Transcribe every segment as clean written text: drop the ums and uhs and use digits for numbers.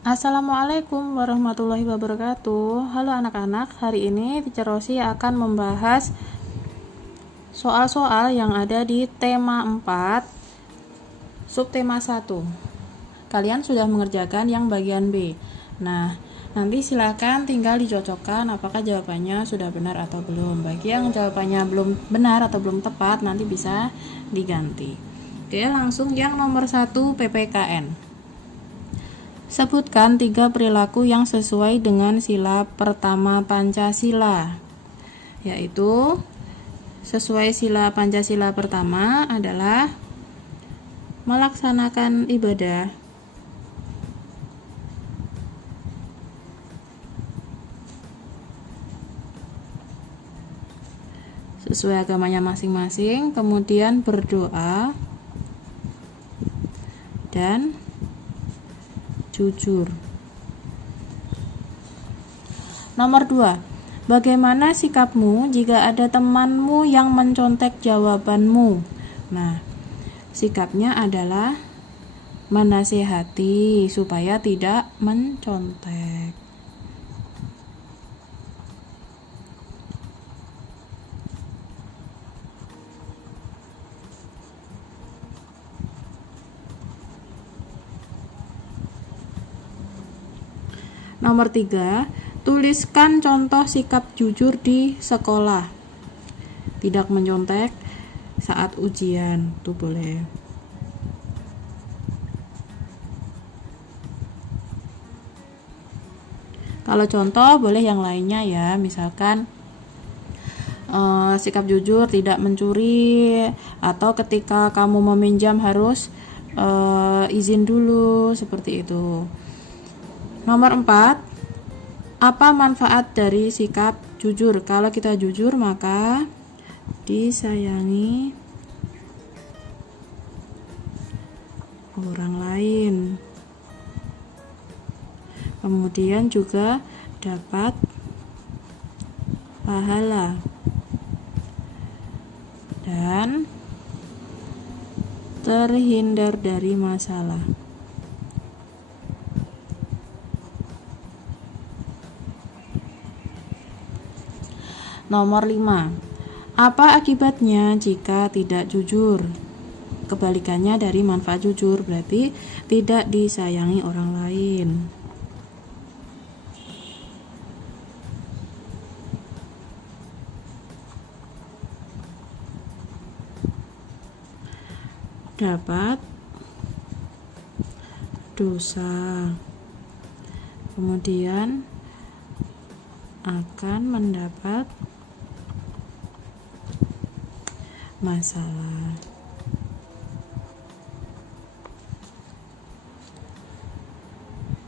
Assalamualaikum warahmatullahi wabarakatuh. Halo anak-anak, hari ini Teacher Rosi akan membahas soal-soal yang ada di tema 4, subtema 1. Kalian sudah mengerjakan yang bagian B. Nah, nanti silakan tinggal dicocokkan apakah jawabannya sudah benar atau belum. Bagi yang jawabannya belum benar atau belum tepat, nanti bisa diganti. Oke, langsung yang nomor 1 PPKN. Sebutkan 3 perilaku yang sesuai dengan sila pertama Pancasila. Yaitu, sesuai sila Pancasila pertama adalah melaksanakan ibadah, sesuai agamanya masing-masing, kemudian berdoa, dan jujur. Nomor 2. Bagaimana sikapmu jika ada temanmu yang mencontek jawabanmu? Nah, sikapnya adalah menasihati supaya tidak mencontek. Nomor 3, tuliskan contoh sikap jujur di sekolah. Tidak mencontek saat ujian, itu boleh. Kalau contoh boleh yang lainnya ya, misalkan sikap jujur tidak mencuri, atau ketika kamu meminjam harus izin dulu, seperti itu. Nomor 4, apa manfaat dari sikap jujur? Kalau kita jujur maka disayangi orang lain. Kemudian juga dapat pahala dan terhindar dari masalah. Nomor 5. Apa akibatnya jika tidak jujur? Kebalikannya dari manfaat jujur, berarti tidak disayangi orang lain. Dapat dosa. Kemudian akan mendapat masalah.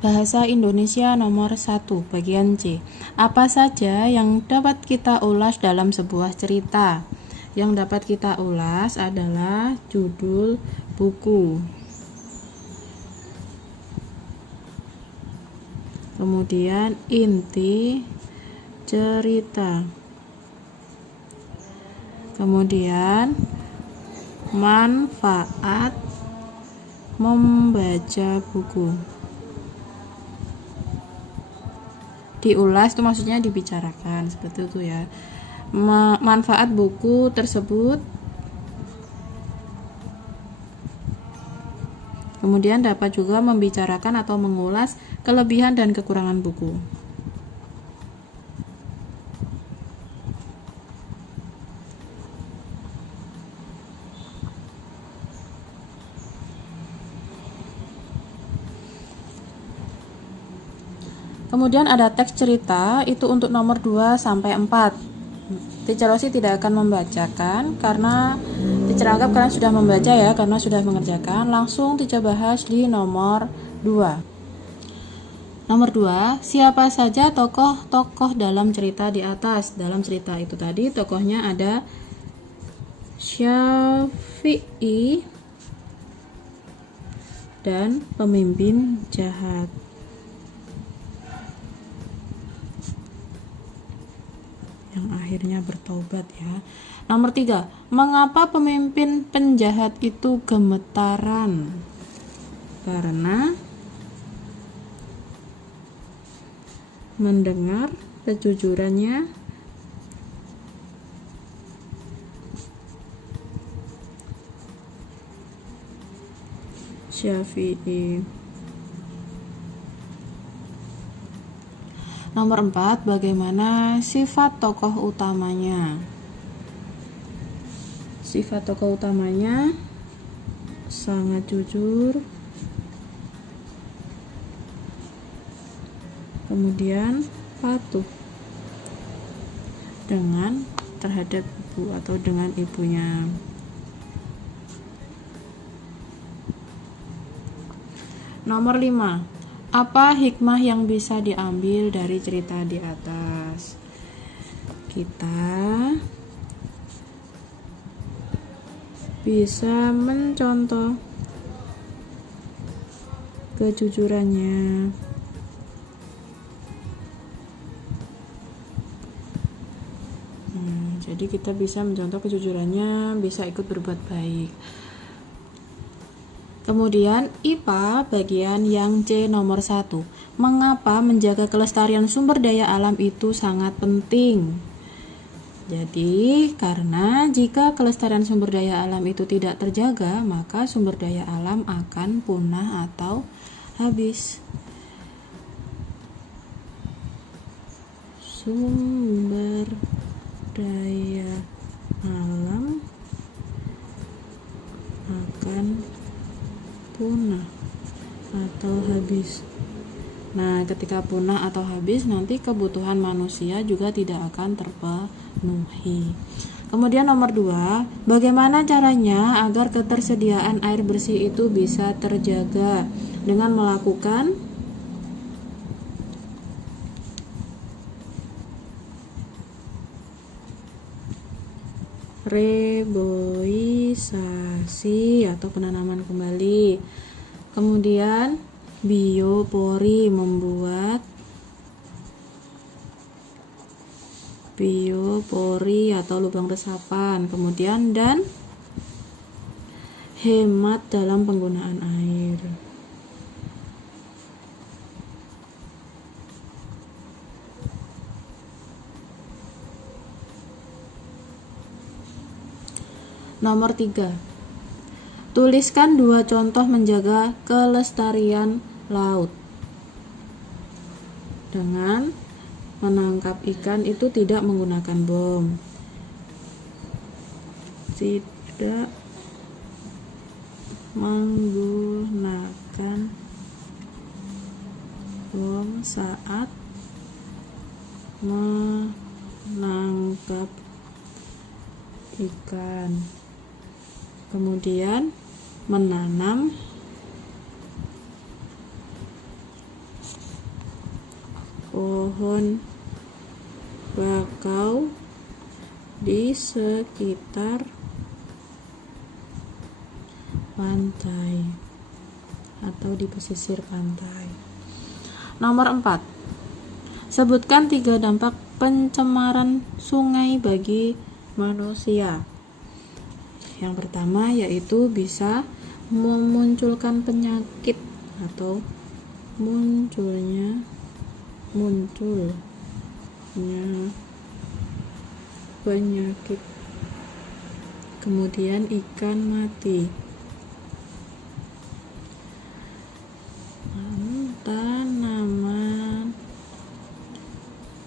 Bahasa Indonesia nomor 1, bagian C. Apa saja yang dapat kita ulas dalam sebuah cerita? Yang dapat kita ulas adalah judul buku, kemudian inti cerita, kemudian manfaat membaca buku. Diulas itu maksudnya dibicarakan, seperti itu ya. Manfaat buku tersebut, kemudian dapat juga membicarakan atau mengulas kelebihan dan kekurangan buku. Kemudian ada teks cerita, itu untuk nomor 2 sampai 4. Teacher Rosi tidak akan membacakan karena teacher anggap kalian sudah membaca ya, karena sudah mengerjakan. Langsung teacher bahas di nomor 2. Nomor 2, siapa saja tokoh-tokoh dalam cerita di atas? Dalam cerita itu tadi tokohnya ada Syafi'i dan pemimpin jahat. Yang akhirnya bertaubat ya. Nomor 3, mengapa pemimpin penjahat itu gemetaran? Karena mendengar kejujurannya Syafi'i. Nomor 4, bagaimana sifat tokoh utamanya? Sifat tokoh utamanya sangat jujur, kemudian patuh dengan terhadap ibu atau dengan ibunya. Nomor 5, apa hikmah yang bisa diambil dari cerita di atas? Kita bisa mencontoh kejujurannya, jadi kita bisa mencontoh kejujurannya, bisa ikut berbuat baik. Kemudian IPA bagian yang C nomor 1. Mengapa menjaga kelestarian sumber daya alam itu sangat penting? Jadi, karena jika kelestarian sumber daya alam itu tidak terjaga, maka sumber daya alam akan punah atau habis. Sumber daya alam akan punah atau habis. Nah, ketika punah atau habis, nanti kebutuhan manusia juga tidak akan terpenuhi. Kemudian nomor 2, bagaimana caranya agar ketersediaan air bersih itu bisa terjaga? Dengan melakukan reboisasi atau penanaman kembali. Kemudian biopori, membuat biopori atau lubang resapan. Kemudian dan hemat dalam penggunaan air. Nomor 3, tuliskan 2 contoh menjaga kelestarian laut. Dengan menangkap ikan itu tidak menggunakan bom. Tidak menggunakan bom saat menangkap ikan. Kemudian menanam pohon bakau di sekitar pantai atau di pesisir pantai. Nomor 4, sebutkan 3 dampak pencemaran sungai bagi manusia. Yang pertama yaitu bisa memunculkan penyakit atau munculnya penyakit. Kemudian ikan mati. Tanaman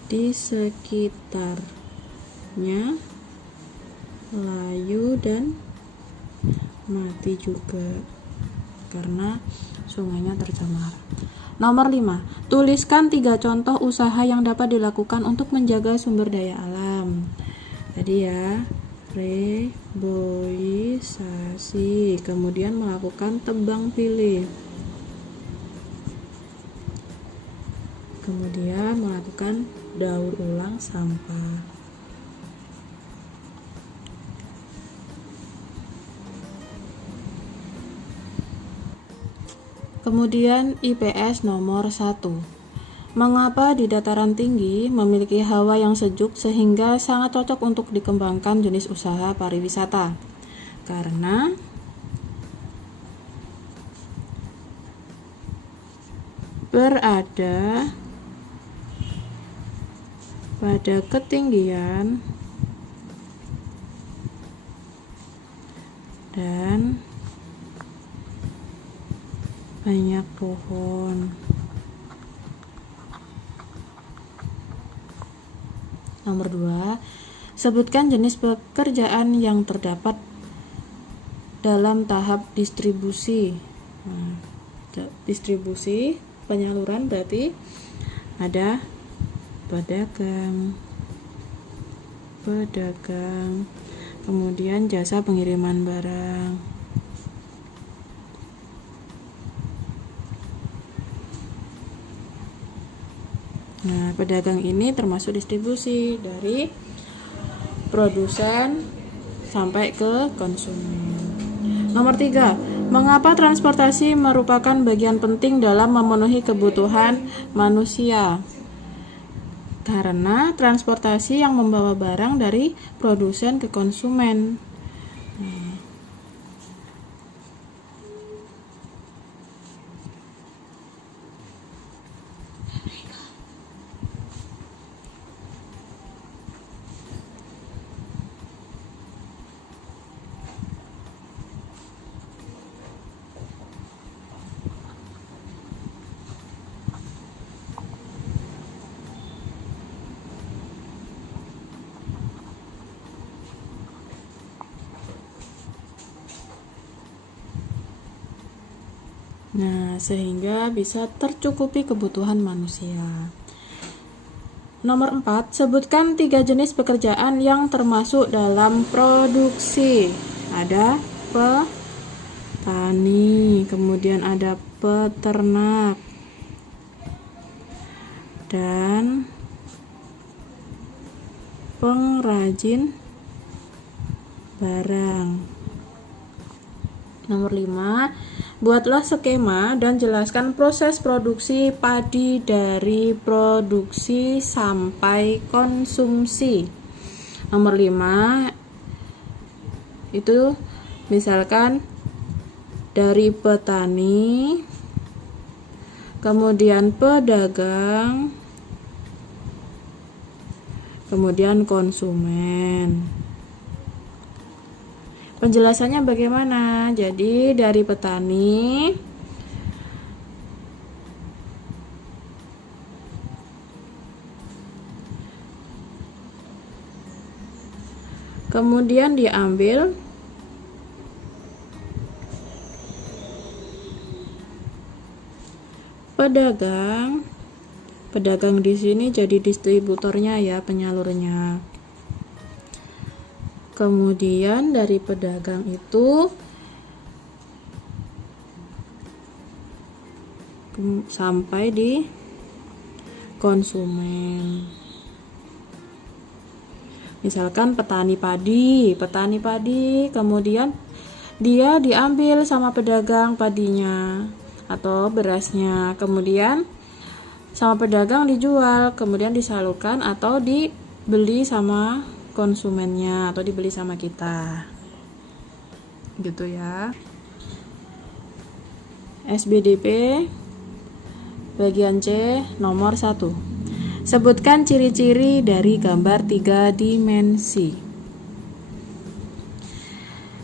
di sekitarnya layu dan mati juga karena sungainya tercemar. Nomor 5, tuliskan 3 contoh usaha yang dapat dilakukan untuk menjaga sumber daya alam. Jadi ya, reboisasi, kemudian melakukan tebang pilih, kemudian melakukan daur ulang sampah. Kemudian IPS nomor 1. Mengapa di dataran tinggi memiliki hawa yang sejuk sehingga sangat cocok untuk dikembangkan jenis usaha pariwisata? Karena berada pada ketinggian dan banyak pohon. Nomor 2, sebutkan jenis pekerjaan yang terdapat dalam tahap distribusi. Nah, distribusi penyaluran berarti ada pedagang, kemudian jasa pengiriman barang. Nah, pedagang ini termasuk distribusi dari produsen sampai ke konsumen. Nomor 3, mengapa transportasi merupakan bagian penting dalam memenuhi kebutuhan manusia? Karena transportasi yang membawa barang dari produsen ke konsumen. Nah, sehingga bisa tercukupi kebutuhan manusia. Nomor 4, sebutkan 3 jenis pekerjaan yang termasuk dalam produksi. Ada petani, kemudian ada peternak, dan pengrajin barang. Nomor 5, buatlah skema dan jelaskan proses produksi padi dari produksi sampai konsumsi. Nomor 5 itu misalkan dari petani, kemudian pedagang, kemudian konsumen. Penjelasannya bagaimana? Jadi dari petani, kemudian diambil pedagang di sini jadi distributornya ya, penyalurnya. Kemudian dari pedagang itu sampai di konsumen. Misalkan petani padi, kemudian dia diambil sama pedagang padinya atau berasnya, kemudian sama pedagang dijual, kemudian disalurkan atau dibeli sama konsumennya atau dibeli sama kita, gitu ya. SBDP bagian C nomor 1, sebutkan ciri-ciri dari gambar 3 dimensi.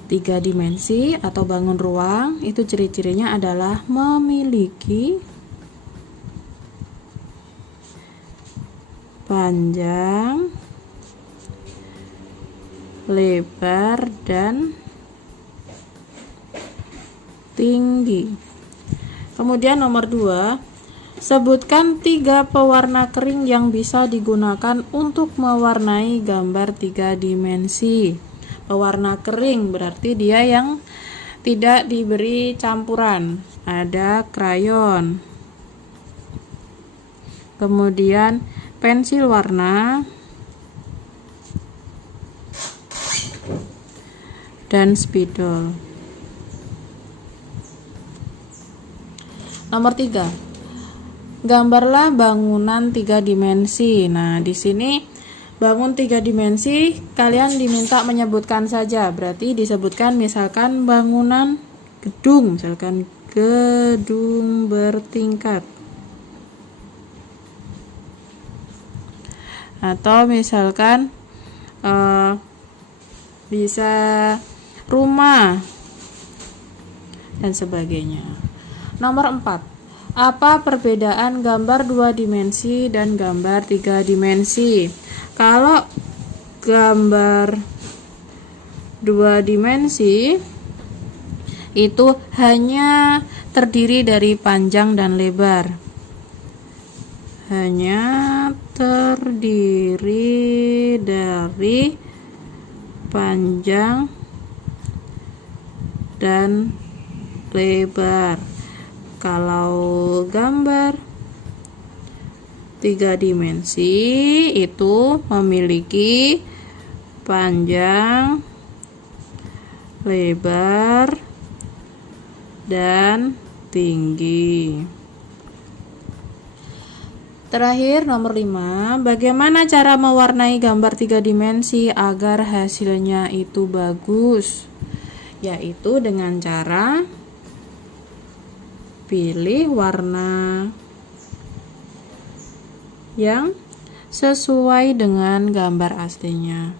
3 dimensi atau bangun ruang itu ciri-cirinya adalah memiliki panjang, lebar, dan tinggi. Kemudian nomor 2, sebutkan 3 pewarna kering yang bisa digunakan untuk mewarnai gambar 3 dimensi. Pewarna kering berarti dia yang tidak diberi campuran. Ada krayon, kemudian pensil warna, dan spidol. Nomor 3, gambarlah bangunan 3 dimensi. Nah, di sini bangun 3 dimensi kalian diminta menyebutkan saja. Berarti disebutkan misalkan bangunan gedung, misalkan gedung bertingkat. atau misalkan bisa rumah dan sebagainya. Nomor 4. Apa perbedaan gambar 2 dimensi dan gambar 3 dimensi? Kalau gambar 2 dimensi itu hanya terdiri dari panjang dan lebar. Hanya terdiri dari panjang dan lebar. Kalau gambar 3 dimensi itu memiliki panjang, lebar, dan tinggi. Terakhir, nomor 5, bagaimana cara mewarnai gambar 3 dimensi agar hasilnya itu bagus? Yaitu dengan cara pilih warna yang sesuai dengan gambar aslinya.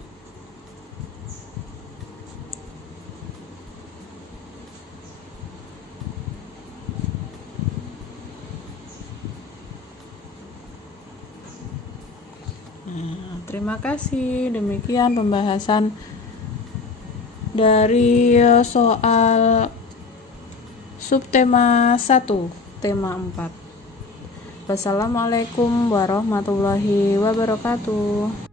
Terima kasih. Demikian pembahasan dari soal subtema 1, tema 4. Wassalamualaikum warahmatullahi wabarakatuh.